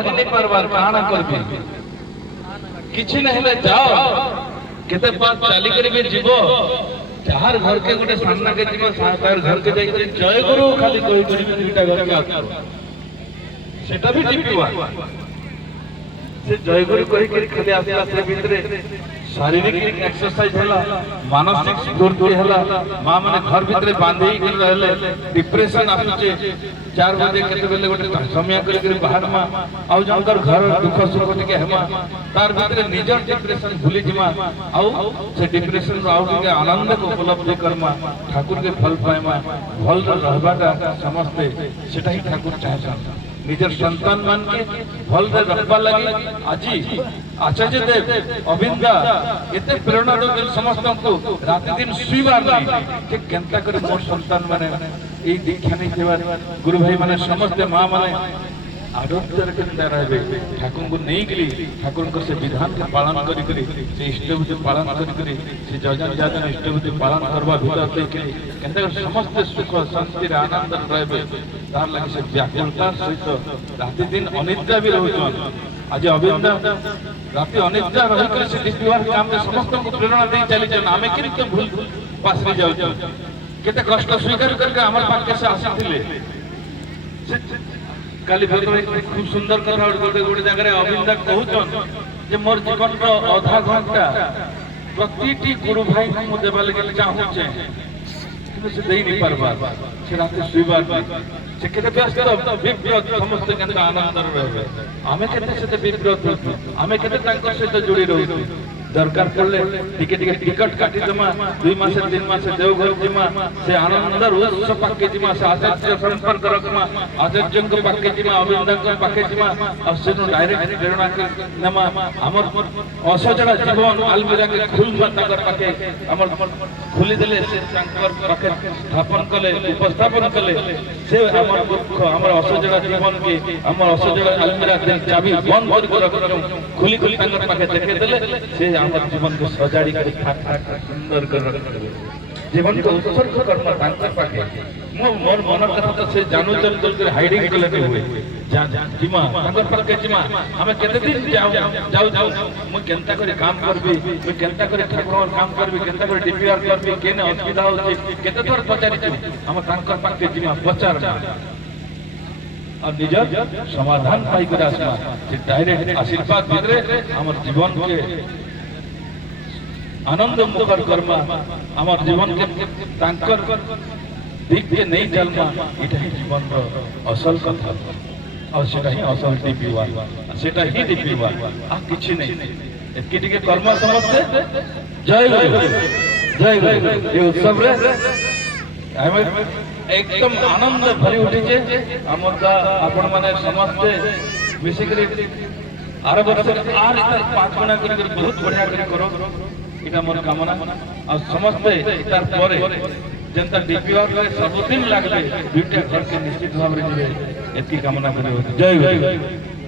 बाहरी नहीं पारबार काना करबी किछि न हेले जाओ केते पास चाली करी में जीवो चार घर के गोटे सामना के जीवो तार घर के जाई जय गुरु खाली कोई करी दुईटा घर के आतो सेटा भी टिपिवा से जय गुरु कहि करी खाली आसला से भीतरे शारीरिक एक्सरसाइज हला मानसिक स्फूर्ति हला मां माने घर भीतरे बांधई के रहले डिप्रेशन आसुचे 4 बजे केते बेले गोटे समय करी बाहर मा आउ जंकर घर दुख सुख टिके हेमा तार भीतरे निजर डिप्रेशन भूली जिमा आउ से डिप्रेशन आउ के आनंद को उपलब्धि करमा ठाकुर के फल पाएमा भल रहबाटा समस्ते सेटा ही ठाकुर चाहछन निजर संतान मान के भल रे रहबा लागि आजी आचार्य देव अविंदा एते प्रेरणा दे समस्त को रात दिन सुइबार नहीं के केनता करे मोर संतान माने ए दीक्षा नहीं देवार गुरु भाई माने समस्त मां माने आरोग्य केनता रहबे ठाकुर को नहीं गली ठाकुर को से विधान के पालन करी करी से इष्टबुद्धि पालन करी करी से जजन जाजन इष्टबुद्धि पालन करबा भीतर से के केनता समस्त सुख शांति आनंद रहबे तार लागि से व्याकुलता सहित रात दिन अनिद्रा भी रहउछन आज अविंदा रात अनिद्रा रही कर से दिवार काम में समस्त को प्रेरणा दे चली जन आमे किरके भूल पास रे जाउ केते कष्ट स्वीकार करके हमर पाके से आसीथिले काली भगवान खूब सुंदर कथा गोटे जगह रे अविंदा कहउछन जे मोर जीवन रो आधा घंटा प्रतिटी गुरु भाई को देबा लगे चाहू छे किंतु से देई नहीं पारबा से रात सुइबार से केते व्यस्त विव्रत समस्त केनता आनंद रहबे आमे केते से विव्रत आमे केते तांकर सहित जोड़ी रहू दरकार पड़ले टिके टिके टिकट काटी जमा 2 मास 3 मास देवघर जिमा से आनंद रोज पाके जिमा से आचार्य संपर्क रखमा आचार्य को पाके जिमा अविंदा को पाके जिमा और सेनु डायरेक्ट प्रेरणा के नमा हमर असजड़ा जीवन अलमीरा के खुल नगर पाके हमर खुली देले से संकर पाके स्थापन कले उपस्थापन कले से हमर दुख हमर असजड़ा जीवन के हमर असजड़ा अलमीरा के चाबी बंद कर रखो खुली खुली संकर पाके देखे देले से हमर जीवन को सजाड़ी कर ठाक ठाक सुंदर कर रखबे जीवन को उत्सर्ग करना तांकर पाके मोर मन कथा तो से जानू चल चल कर हाइडिंग के लगे हुए जा जिमा तांकर पाके जिमा हमें केते दिन जाऊ म केनता करे काम करबी म केनता करे ठाकुर काम करबी केनता करे डीपीआर करबी केने असुविधा होची केते तोर पचारि छु हम तांकर पाके जिमा पचार और निजर समाधान पाई कर आसमा जे डायरेक्ट आशीर्वाद भीतरे हमर जीवन के आनंद मुखर कर्मा हमार जीवन के तांकर दिख के नहीं चलमा इटा ही जीवन रो असल कथा और सेटा ही असल डीपीवा सेटा ही डीपीवा आ किछि नहीं एतके टिके कर्म समझते जय गुरु ये उत्सव रे हमें एकदम आनंद भरी उठी जे हमका आपण माने समझते बेसिकली आर वर्ष आर 5 गुना कर बहुत बढ़िया करो इटा मोर कामना और समझते तार परे जनता डीपीआर रे सब दिन लागले दुईटा घर के निश्चित भाव रे जीवे एतकी कामना करे जय गुरु।